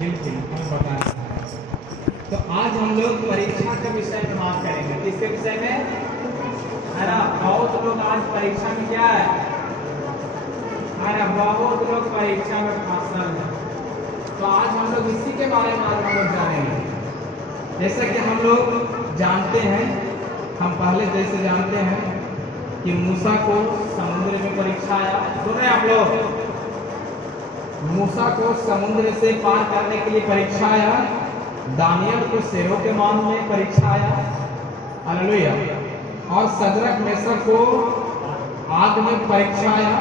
बिल्कुल हमें बताना है। तो आज हम लोग परीक्षा के विषय में बात करेंगे। किसके विषय में? है ना, बहुत लोग आज परीक्षा में क्या है ना, बहुत लोग परीक्षा में फसल है। तो आज हम लोग इसी के बारे में आज हम लोग जानेंगे। जैसा कि हम लोग जानते हैं, हम पहले जैसे जानते हैं कि मूसा को समुद्र में परीक्षा आया। सुन रहे हैं आप लोग? मूसा को समुद्र से पार करने के लिए परीक्षा आया। दानियल को शेरों के मान में परीक्षा आया। हालेलुया। और सदरक मेसक को आग में परीक्षा आया।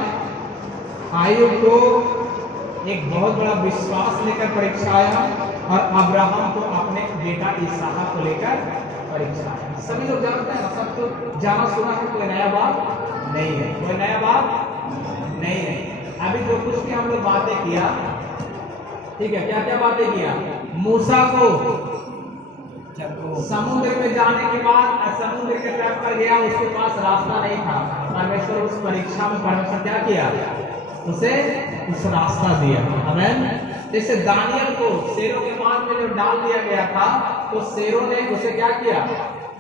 आयु को एक बहुत बड़ा विश्वास लेकर परीक्षा आया। और अब्राहम को अपने बेटा इसहाक को लेकर परीक्षा आया। सभी लोग जानते हैं, सब तो जाना सुना है, कोई नया बात नहीं है, कोई नया बात नहीं है। अभी जो कुछ भी हम लोग बातें किया, ठीक है, क्या क्या बातें किया? मूसा को समुद्र में जाने के बाद समुद्र के तट पर गया, उसके पास रास्ता नहीं था। परमेश्वर उस परीक्षा में परमेश्वर क्या किया? उसे उस रास्ता दिया। आमीन। जैसे दानियल को शेरों के मान में जो डाल दिया गया था, तो शेरों ने उसे क्या किया?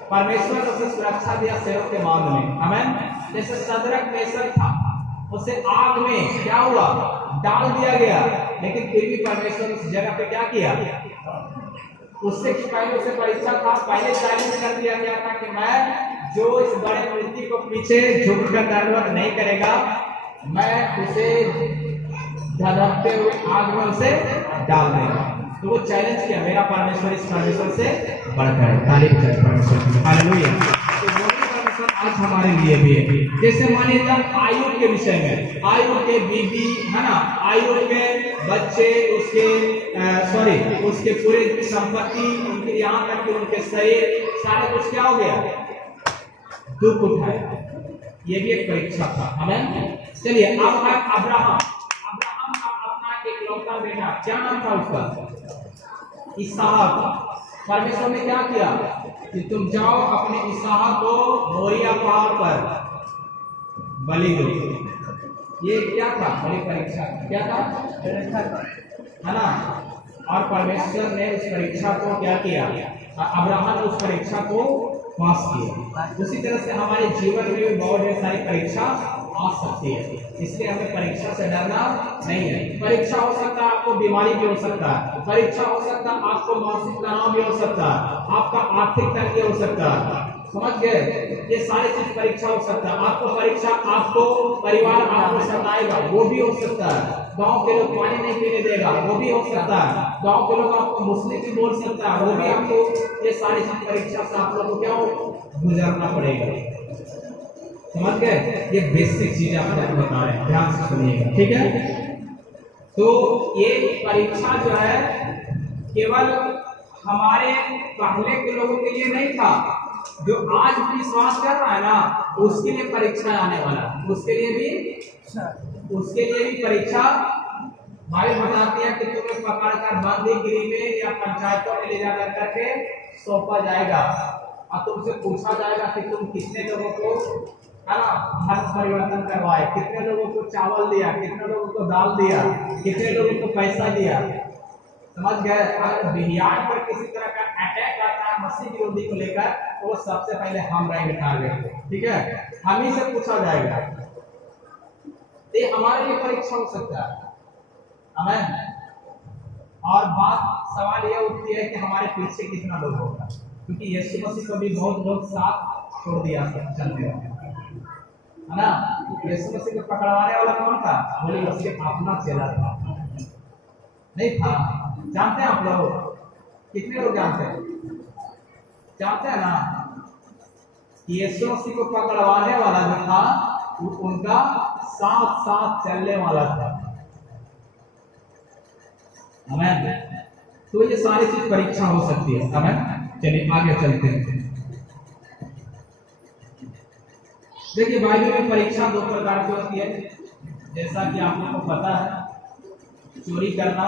परमेश्वर ने उसे सुरक्षा दिया शेरों के मान में। आमीन। जैसे सदरक मेसक था, उसे आग में क्या हुआ? डाल दिया गया, लेकिन फिर भी परमेश्वर उस जगह पे क्या किया? उससे कि पहले उसे परीक्षा था, पहले चैलेंज कर दिया गया था कि मैं जो इस बड़े मूर्ति को पीछे झुककर दंडवत नहीं करेगा, मैं उसे धड़कते हुए आग में उसे डाल देगा। तो वो चैलेंज किया, मेरा परमेश्वर इस परमेश्वर से बढ़कर है। तारीफ करें परमेश्वर की। हालेलुया। तो वो भी परमेश्वर आज हमारे लिए भी है। जैसे मान लीजिए आयु के विषय में, आयु के बीबी है ना, आयु के बच्चे, उसके पूरे संपत्ति, उनके यहाँ तक कि उनके शरीर, सारे कुछ क्या हो गया? दुख उठाया। ये भी एक परीक्षा था। हमें चलिए अब है अब्राहम का अपना इकलौता बेटा, क्या नाम था उसका? इसहाक। परमेश्वर ने क्या किया कि तुम जाओ अपने इसहाक को मोरिया पहाड़ पर बलि दो। ये क्या था? बड़ी परीक्षा। क्या था? है ना। और परमेश्वर ने उस परीक्षा को क्या किया? अब्राहम ने उस परीक्षा को पास किया। उसी तरह से हमारे जीवन में भी बहुत ढेर सारी परीक्षा आ सकती है, इसलिए हमें परीक्षा से डरना नहीं है। परीक्षा हो सकता है, आपको बीमारी भी हो सकता है, परीक्षा हो सकता है, आपको मानसिक तनाव भी हो सकता है, आपका आर्थिक तंगी हो सकता है। समझ गए? ये सारी चीज परीक्षा हो सकता है। आपको परीक्षा, आपको परिवार आपको सताएगा, वो भी हो सकता है। गांव के लोग पानी नहीं पीने देगा, वो भी हो सकता है। गांव के लोग आपको मुस्लिम भी बोल सकता है, वो भी आपको, ये सारी चीज परीक्षा से आप लोगों को क्या गुजरना पड़ेगा। समझ गए? ये बेसिक चीज आप लोग बता रहे हैं, ध्यान से सुनिएगा, ठीक है? तो ये परीक्षा जो है केवल हमारे पहले के लोगों के लिए नहीं था, जो आज भी विश्वास कर रहा है ना, उसके लिए परीक्षा आने वाला, उसके लिए भी परीक्षा बाइबल बताती है कि तुम्हें पकड़कर बंदीगिरी में या पंचायतों में ले जाकर करके सौंपा जाएगा और तुमसे पूछा जाएगा कि तुम कितने लोगों को, है ना, धर्म परिवर्तन करवाए, कितने लोगों को चावल दिया, कितने लोगों को दाल दिया, कितने लोगों को पैसा दिया। समझ गए? अगर विज्ञान पर किसी तरह का अटैक आता है मसीह विरोधी को लेकर, तो वो सबसे पहले हम रहेंगे टारगेट। ठीक है? हम ही से पूछा जाएगा। ये हमारे लिए परीक्षा हो सकता है। आमीन। और बात सवाल ये उठती है कि हमारे पीछे कितना लोग होगा, क्योंकि यीशु मसीह को भी बहुत लोग साथ छोड़ दिया चलते हैं, है ना। यीशु मसीह को पकड़वाने वाला कौन था? बोले उसके अपना चेला था, नहीं था। जानते हैं आप लोग? कितने लोग जानते हैं? जानते हैं ना कि यीशु मसीह को पकड़वाने वाला जो था वो उनका साथ साथ चलने वाला था। आमीन। तो ये सारी चीज परीक्षा हो सकती है। आमीन। चलिए आगे चलते हैं। देखिए बाइबल में परीक्षा दो प्रकार की होती है, जैसा कि आप लोगों को पता है। चोरी करना,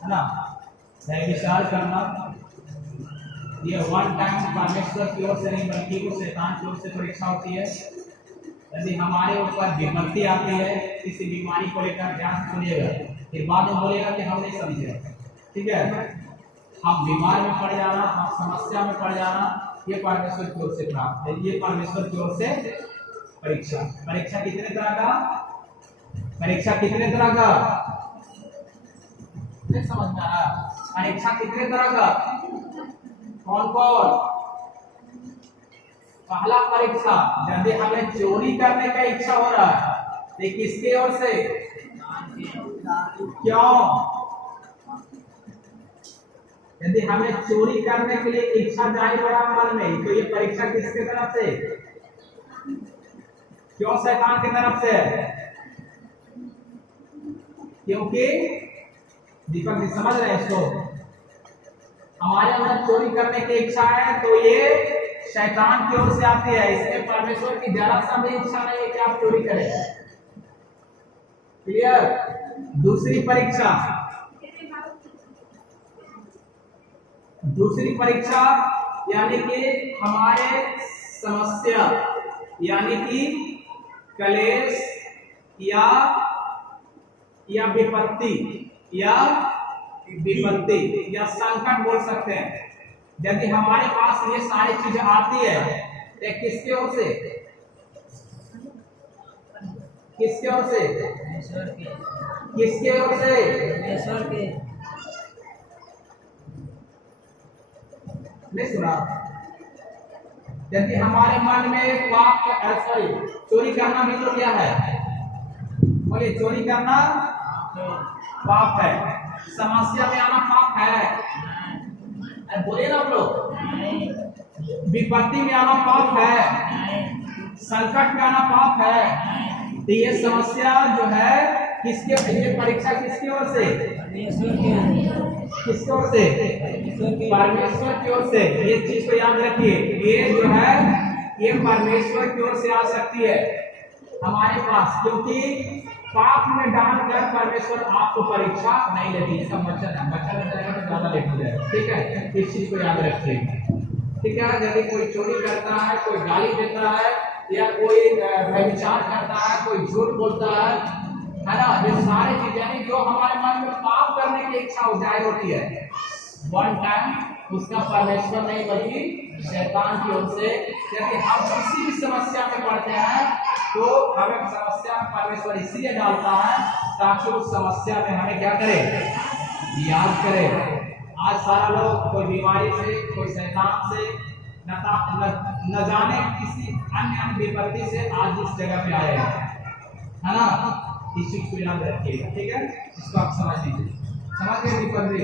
है ना, व्यभिचार करना, ये वन टाइम परमेश्वर की ओर से नहीं बल्कि वो शैतान की ओर से परीक्षा होती है। यदि हमारे ऊपर विपत्ति आती है, किसी बीमारी को लेकर ध्यान से सुनिएगा, फिर बाद में बोलेगा कि हम नहीं समझे। ठीक है, हम बीमार में पड़ जाना, हम समस्या में पड़ जाना, ये परमेश्वर की ओर से प्राप्त है, ये परमेश्वर की ओर से परीक्षा। परीक्षा कितने तरह का? परीक्षा कितने तरह का? नहीं समझ में आ रहा? परीक्षा कितने तरह का? कौन कौन? पहला परीक्षा, यदि हमें चोरी करने का इच्छा हो रहा है तो किसकी ओर से? क्यों? यदि हमें चोरी करने के लिए इच्छा जाहिर हो रहा मन में, तो ये परीक्षा किसके तरफ से? क्यों शैतान की तरफ से? क्योंकि दीपक जी समझ रहे हैं इसको, हमारे अंदर चोरी करने की इच्छा है तो ये शैतान की ओर से आती है, इसमें परमेश्वर की जरा सा भी इच्छा नहीं है कि आप चोरी करें। क्लियर? दूसरी परीक्षा, दूसरी परीक्षा यानी कि हमारे समस्या यानी कि क्लेश या विपत्ति या संकट बोल सकते हैं। यदि हमारे पास ये सारी चीजें आती है तो किसके ओर से? किसके ओर से? किसके ओर से? नहीं सुना? यदि हमारे मन में पाप, सॉरी, चोरी करना भी तो क्या है? बोलिए, चोरी करना पाप है। समस्या में आना पाप है? बोले ना आप लोग। विपत्ति में आना पाप है? संकट में आना पाप है? तो ये समस्या जो है किसके, ये परीक्षा किसकी ओर से? किसकी ओर से? परमेश्वर की ओर से। ये चीज को याद रखिए, ये जो है ये परमेश्वर की ओर से आ सकती है हमारे पास, क्योंकि पाप में डालकर परमेश्वर आपको परीक्षा नहीं लेती। इसका मतलब बच्चा जाएगा तो ज्यादा लेट हो जाएगा। ठीक है, इस चीज को याद रखिए। ठीक है, यदि कोई चोरी करता है, कोई गाली देता है, या कोई व्यभिचार करता है, कोई झूठ बोलता है ना, ये सारे चीजें यानी जो हमारे मन में पाप करने की इच्छा जाहिर होती है, वन टाइम उसका परमेश्वर नहीं बल्कि शैतान की ओर से। यदि हम किसी भी समस्या में पड़ते हैं तो हमें समस्या में परमेश्वर इसलिए डालता है ताकि उस समस्या में हमें क्या करे? याद करे। आज सारा लोग कोई बीमारी से, कोई शैतान से, न जाने किसी अन्य विपत्ति से आज इस जगह पे आए है ना। इस चीज को याद रखिएगा। ठीक है, इसको आप समझ लीजिए। समझ गए दीपक जी?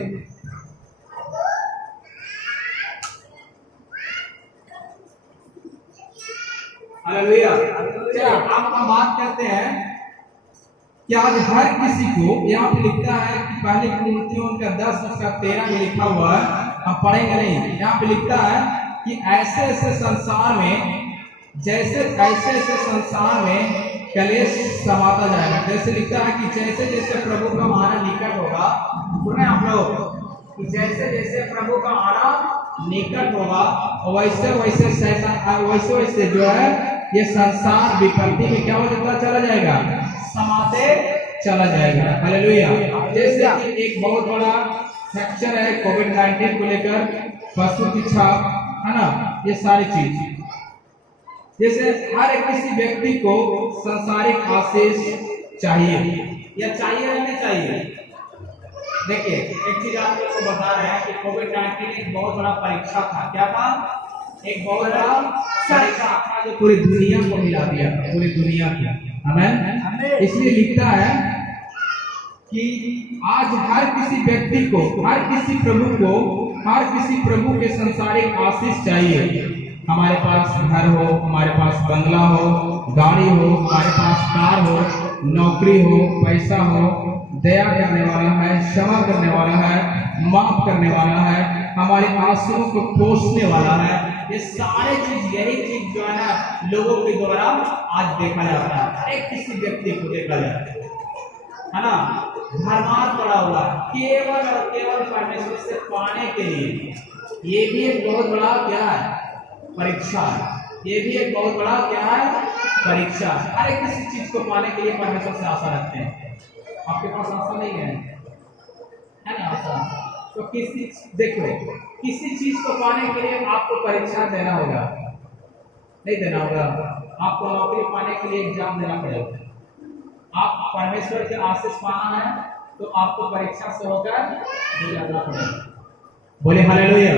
हालेलुया। चलिए अब हम बात करते हैं कि आज हर किसी को, यहाँ पे लिखता है कि पहले कुरिन्थियों का 10:13 में लिखा हुआ है, हम पढ़ेंगे नहीं। यहाँ पे लिखता है कि ऐसे ऐसे संसार में संसार में कलेश समाता जाएगा। जैसे लिखता है कि जैसे जैसे प्रभु का आना निकट होगा, सुने आप लोग, कि जैसे जैसे प्रभु का आना निकट होगा वैसे वैसे शैतान वैसे जो है ये संसार विपत्ति में क्या हो जाता चला जाएगा? समाते चला जाएगा। हालेलुया। जैसे कि एक बहुत बड़ा फ्रैक्चर है कोविड-19 को लेकर, पशु की छाप है ना, ये सारी चीज। जैसे हर एक किसी व्यक्ति को सांसारिक आशीष चाहिए या चाहिए नहीं चाहिए। देखिए एक चीज आप लोगों को बता रहे हैं कि कोविड-19 एक बहुत बड़ा परीक्षा था। क्या था? एक बहुत बड़ा परीक्षा था जो पूरी दुनिया को मिला दिया, पूरी दुनिया की। आमीन। इसलिए लिखता है कि आज हर किसी व्यक्ति को, हर किसी प्रभु के सांसारिक आशीष चाहिए। हमारे पास घर हो, हमारे पास बंगला हो, गाड़ी हो, हमारे पास कार हो, नौकरी हो, पैसा हो, दया करने वाला है, क्षमा करने वाला है, माफ करने वाला है, हमारे आंसुओं को पोंछने वाला है। ये सारे चीज, यही चीज जो है ना लोगों के द्वारा आज देखा जाता है, एक किसी व्यक्ति को देखा जाता है ना, धर्मार्थ पड़ा हुआ केवल और केवल परमेश्वर से पाने के लिए। ये भी एक बहुत बड़ा क्या है? परीक्षा है। ये भी एक बहुत बड़ा क्या है? परीक्षा, हर एक किसी चीज को पाने के लिए परमेश्वर से आशा रखते हैं। आपके पास आशा नहीं है ना आशा? तो किसी चीज को पाने के लिए आपको परीक्षा देना होगा, नहीं देना होगा? आपको नौकरी पाने के लिए एग्जाम देना पड़ेगा। आप परमेश्वर के आशीष पाना है तो आपको परीक्षा से होकर गुजरना पड़ेगा। बोले हालेलुया,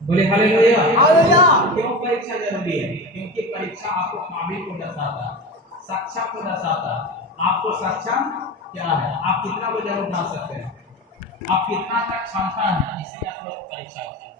बोले हालेलुया। क्यों परीक्षा जरूरी है? क्योंकि परीक्षा आपको काबिल को दर्शाता है, सक्षम को दर्शाता है। आपको सक्षम क्या है, आप कितना वजन उठा सकते हैं, आप कितना तक क्षमता है, इसलिए आप लोग परीक्षा होता है।